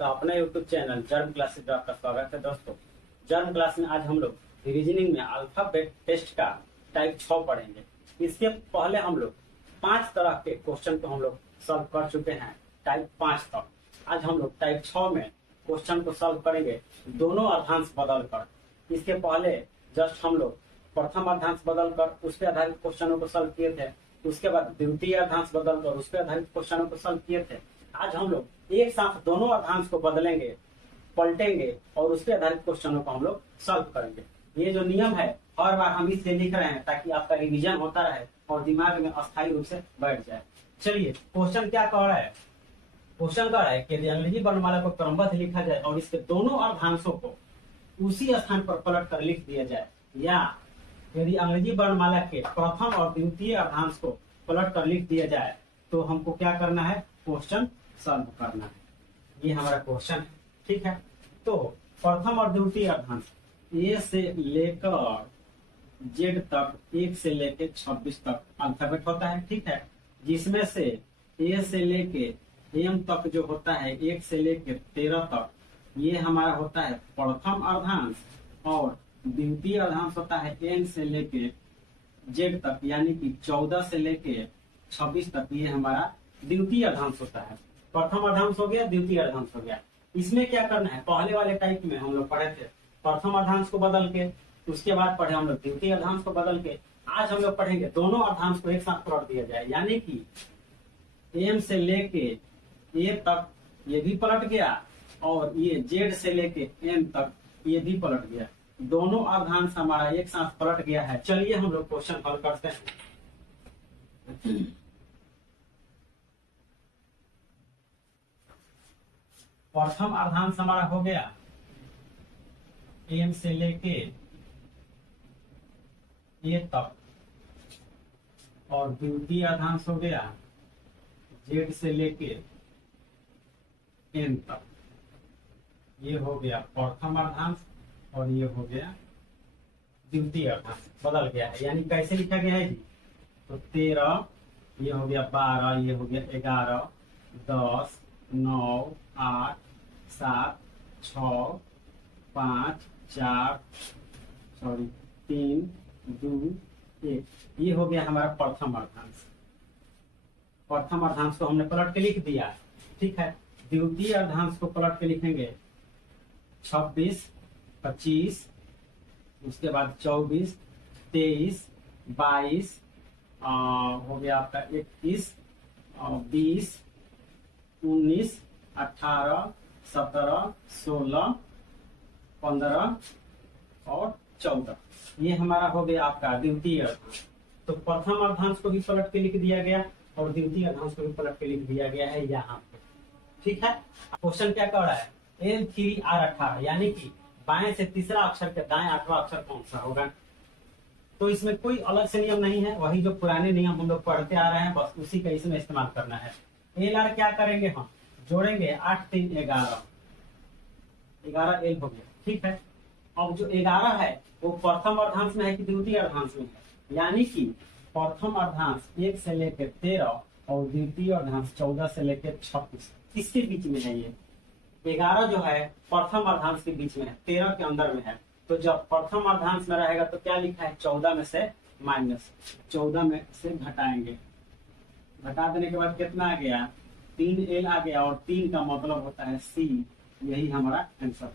आपका अपना YouTube channel germ classes में आपका स्वागत है। दोस्तों, जर्म क्लास में आज हम लोग रीजनिंग में अल्फाबेट टेस्ट का टाइप 6 पढ़ेंगे। इसके पहले हम लोग 5 तरह के क्वेश्चन को हम लोग सॉल्व कर चुके हैं टाइप 5 तक। आज हम लोग टाइप 6 में क्वेश्चन को सॉल्व करेंगे दोनों अर्धांश बदल कर। इसके पहले जस्ट हम लोग प्रथम अर्धांश बदल कर उस पर आधारित क्वेश्चनों को सॉल्व किए थे। उसके बाद द्वितीय अर्धांश बदल कर उस पर आधारित क्वेश्चनों को सॉल्व किए थे। आज हम लोग एक साथ दोनों अर्धांश को बदलेंगे, पलटेंगे और उस पर आधारित क्वेश्चनों को हम लोग सॉल्व करेंगे। ये जो नियम है हर बार हम इसलिए लिख रहे हैं ताकि आपका रिवीजन होता रहे और दिमाग में अस्थायी रूप से बैठ जाए। चलिए, क्वेश्चन क्या कह रहा है? क्वेश्चन कह रहा है कि यदि अंग्रेजी वर्णमाला को क्रमबद्ध लिखा जाए और इसके दोनों अर्धांशों को उसी स्थान पर पलट कर लिख दिया जाए, या यदि अंग्रेजी वर्णमाला के प्रथम और द्वितीय अर्धांश को पलट कर लिख दिया जाए तो हमको क्या करना है? क्वेश्चन सॉल्व करना है। ये हमारा क्वेश्चन है, ठीक है। तो प्रथम और द्वितीय अर्धांश ए से लेकर जेड तक 1 से लेकर 26 तक अल्फाबेट होता है, ठीक है। जिसमें से ए से लेके एम तक जो होता है 1 से लेकर 13 तक, ये हमारा होता है प्रथम अर्धांश, और द्वितीय अर्धांश होता है एन से लेके जेड तक, यानी कि 14 से लेके 26 तक, ये हमारा द्वितीय अर्धांश होता है। प्रथम अर्धांश हो गया, द्वितीय अर्धांश हो गया। इसमें क्या करना है? पहले वाले टाइप में हम लोग पढ़े थे प्रथम अर्धांश को बदल के, उसके बाद पढ़े हम लोग द्वितीय अर्धांश को बदल के। आज हम लोग पढ़ेंगे दोनों अर्धांश को एक साथ पलट दिया जाए, यानी कि एम से लेके ए तक ये भी पलट गया और ये जेड से लेके एम तक ये भी पलट गया। दोनों अर्धांश हमारा एक साथ पलट गया है। चलिए हम लोग क्वेश्चन हल करते हैं। प्रथम अर्धांश हमारा हो गया एम से लेके ए तक, और द्वितीय अर्धांश हो गया जेड से लेके एन तक। ये हो गया प्रथम अर्धांश और ये हो गया द्वितीय अर्धांश, बदल गया है। यानी कैसे लिखा गया है जी? तो 13, ये हो गया 12, ये हो गया 11, 10, 9, 8, 7, 6, 5, 4, 3, 2, 1। ये हो गया हमारा प्रथम अर्धांश। प्रथम अर्धांश को हमने पलट के लिख दिया, ठीक है। द्वितीय अर्धांश को पलट के लिखेंगे 26, 25, उसके बाद 24, 23, 22, हो गया आपका 21, 20, 19, 18, 17, 16, 15 और 14। ये हमारा हो गया आपका द्वितीय अर्धांश। तो प्रथम अर्धांश को भी पलट के लिख दिया गया और द्वितीय अर्धांश को भी पलट के लिख दिया गया है यहाँ पे, ठीक है। क्वेश्चन क्या कह रहा है? L3R18, यानी कि बाएं से तीसरा अक्षर के दाएं 8वां अक्षर कौन सा होगा? तो इसमें कोई अलग से नियम नहीं है, वही जो पुराने नियम हम लोग पढ़ते आ रहे हैं, बस उसी का इसमें इस्तेमाल करना है। LR क्या करेंगे? हम जोड़ेंगे 8, 3, 11, 11 L हो गया, ठीक है। अब जो 11 है वो प्रथम अर्धांश में है कि द्वितीय अर्धांश में है? यानी कि प्रथम अर्धांश 1 से लेकर 13 और द्वितीय अर्धांश 14 से लेकर 26, किसके बीच में है? ये 11 जो है प्रथम अर्धांश के बीच में है, 13 के अंदर में है। तो जब प्रथम अर्धांश में रहेगा तो क्या लिखा है? 14 में से माइनस, 14 में से घटाएंगे। घटा देने के बाद कितना आ गया? 3L आ गया, और 3 का मतलब होता है C। यही हमारा आंसर है।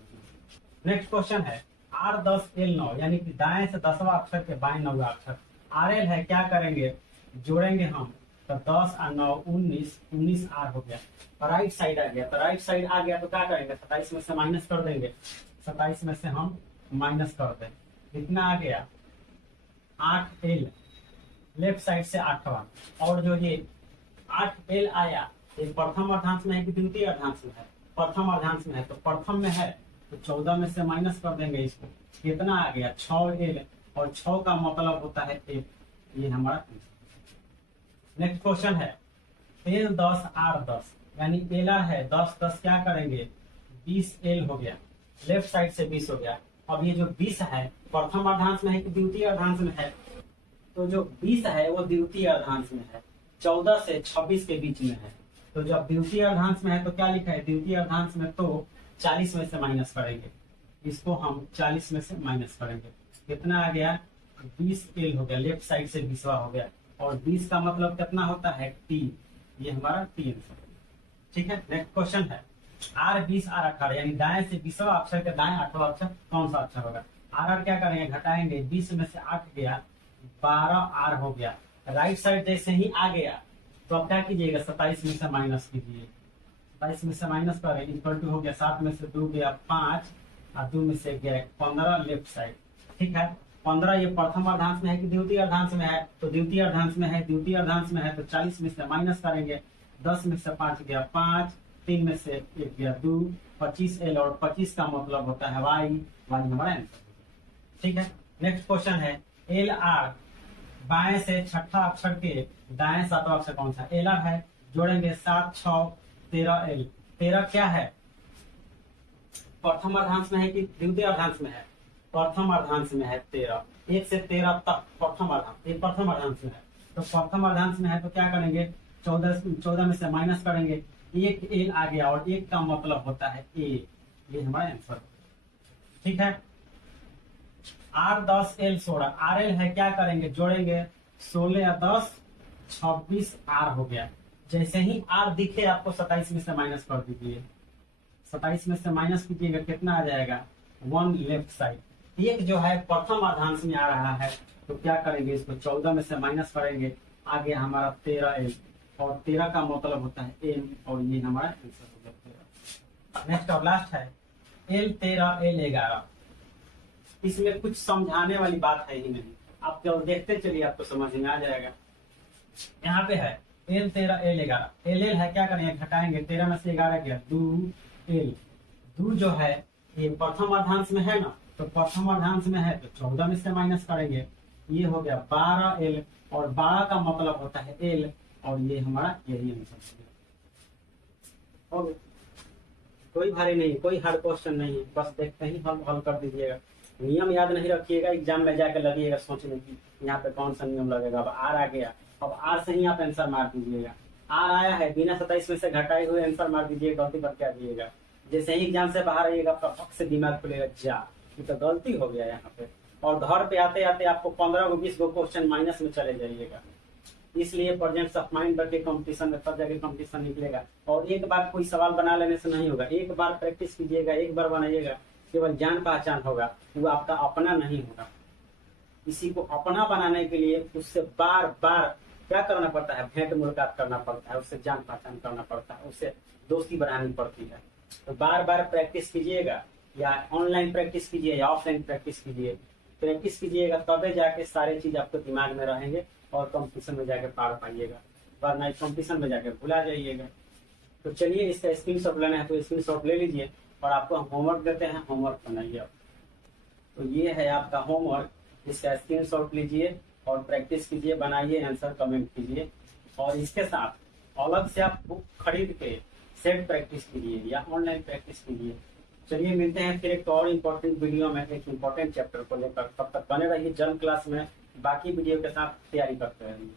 नेक्स्ट क्वेश्चन है R10L9, यानी कि दाएं से 10वां अक्षर के बाएं 9वां अक्षर। RL है, क्या करेंगे? जोड़ेंगे हम, तो 10 और 9 19, 19 R हो गया। राइट साइड आ गया, तो राइट साइड आ गया तो क्या करेंगे? 27 में से माइनस कर देंगे। 27 में से हम माइनस कर दें, कितना आ गया? 8L, लेफ्ट साइड से 8वां। और जो ये 8L आया, ये प्रथम अर्धांश में है कि द्वितीय अर्धांश में है? प्रथम अर्धांश में है, तो प्रथम में है तो 14 में से माइनस कर देंगे इसको। कितना आ गया? 6L, और 6 का मतलब होता है 1। ये हमारा नेक्स्ट क्वेश्चन है L10R10, यानी LR है 10, 10 क्या करेंगे? 20L हो गया, लेफ्ट साइड से 20 हो गया। अब ये जो 20 है प्रथम अर्धांश में है कि द्वितीय अर्धांश में है? तो जो 20 है वो द्वितीय अर्धांश में है, 14 से 26 के बीच में है। तो जब द्वितीय अर्धांश में है तो क्या लिखा है, द्वितीय अर्धांश में तो 40 में से माइनस करेंगे, इसको हम 40 में से माइनस करेंगे, कितना आ गया 20L हो गया, लेफ्ट साइड से 20 हो गया, और 20 का मतलब कितना होता है 3, ये हमारा 3। ठीक है, नेक्स्ट क्वेश्चन है R20 R18, यानी दाएं से 20वां अक्षर के दाएं 8वां अक्षर कौन सा अक्षर होगा। R क्या करेंगे, घटाएंगे, 20 में से 8 गया 12R हो गया, राइट साइड जैसे ही आ गया तो अब क्या कीजिएगा 27 में से माइनस कीजिए, 27 में से माइनस करें इक्वल टू हो गया 7 में से 2 गया 5 और 2 में से गया 15 लेफ्ट साइड। ठीक है, 15 ये प्रथम अर्धांश में है कि द्वितीय अर्धांश में है, तो द्वितीय अर्धांश में है, द्वितीय अर्धांश में है तो 40 में से माइनस करेंगे, 10 में से 5 गया 5, 3 में से 1 गया 2, 25L, और 25 का मतलब होता है y हमारा आंसर। ठीक है, नेक्स्ट क्वेश्चन है LR, बाएं से छठा अक्षर के दाएं 7वां अक्षर कौन सा, LR है, जोड़ेंगे 7 6 13L, 13 क्या है, प्रथम अर्धांश में है कि द्वितीय अर्धांश में है, प्रथम अर्धांश में है 13, 1 से 13 तक प्रथम अर्धांश, ये प्रथम अर्धांश में है, तो प्रथम अर्धांश में है तो क्या करेंगे 14 में से माइनस करेंगे, 1L आ गया, और 1 का मतलब होता है A, ये हमारा आंसर। ठीक है, R10L 16, RL है, क्या करेंगे जोड़ेंगे 16 या 10 26R हो गया, जैसे ही R दिखे आपको 27 में से माइनस कर दीजिए, 27 में से माइनस कीजिएगा कितना आ जाएगा 1 लेफ्ट साइड, एक जो है प्रथम अर्धांश में आ रहा है तो क्या करेंगे इसको 14 में से माइनस करेंगे, आ गया हमारा 13L, और 13 का मतलब होता है M, और ये हमारा आंसर हो गया 13। नेक्स्ट और लास्ट है L13 L11, इसमें कुछ समझाने वाली बात है ही नहीं, आप केवल देखते चलिए आपको समझ में आ जाएगा। यहाँ पे है L13 L11, LL है, क्या करेंगे घटाएंगे, 13 में से 11 गया 2L, 2 जो है ये प्रथम अर्धांश में है ना, तो प्रथम अर्धांश में है तो 14 में से माइनस करेंगे, ये हो गया 12L, और 12 का मतलब होता है L, और ये हमारा यही आंसर है। कोई भारी नहीं, कोई हार्ड क्वेश्चन नहीं है, बस देखते ही हल कर दीजिएगा, नियम याद नहीं रखिएगा, एग्जाम में जाकर लगिएगा सोचने की यहाँ पे कौन सा नियम लगेगा। अब R आ गया, अब R से ही आप आंसर मार दीजिएगा, R आया है बिना 27 में से घटाए हुए आंसर मार दीजिएगा, गलती पर क्या दिएगा, जैसे ही एग्जाम से बाहर आइएगा आपका फक से दिमाग खुलेगा, जा ये तो गलती हो गया यहाँ पे, और घर पे आते आते आपको 15 को 20 को क्वेश्चन माइनस में चले जाइएगा। इसलिए प्रेजेंस ऑफ माइंड रखे कंपटीशन में, तब जाके कंपटीशन निकलेगा। और एक बार कोई सवाल बना लेने से नहीं होगा, एक बार प्रैक्टिस कीजिएगा, एक बार बनाइएगा, केवल जान पहचान होगा, वो आपका अपना नहीं होगा। इसी को अपना बनाने के लिए उससे बार बार क्या करना पड़ता है, भेंट मुलाकात करना पड़ता है, उससे जान पहचान करना पड़ता है, उससे दोस्ती बढ़ानी पड़ती है। तो बार बार प्रैक्टिस कीजिएगा, या ऑनलाइन प्रैक्टिस कीजिए या ऑफलाइन प्रैक्टिस कीजिए, प्रैक्टिस कीजिएगा तबे जाके सारे चीज आपको दिमाग में रहेंगे और कंपटीशन में जाके पार पाइएगा, वरना कंपटीशन में जाके भुला जाइएगा। तो चलिए इसका स्क्रीनशॉट लेना है तो स्क्रीनशॉट ले लीजिए, और आपको हम होमवर्क देते हैं, होमवर्क बनाइए आप। तो ये है आपका होमवर्क, इसका स्क्रीनशॉट लीजिए और प्रैक्टिस कीजिए, बनाइए, आंसर कमेंट कीजिए, और इसके साथ अलग से आप बुक खरीद के सेट प्रैक्टिस कीजिए या ऑनलाइन प्रैक्टिस कीजिए। चलिए मिलते हैं फिर एक और इम्पोर्टेंट वीडियो में एक इम्पोर्टेंट चैप्टर को लेकर, तब तक बने रहिए जन्म क्लास में, बाकी वीडियो के साथ तैयारी करते रहिए।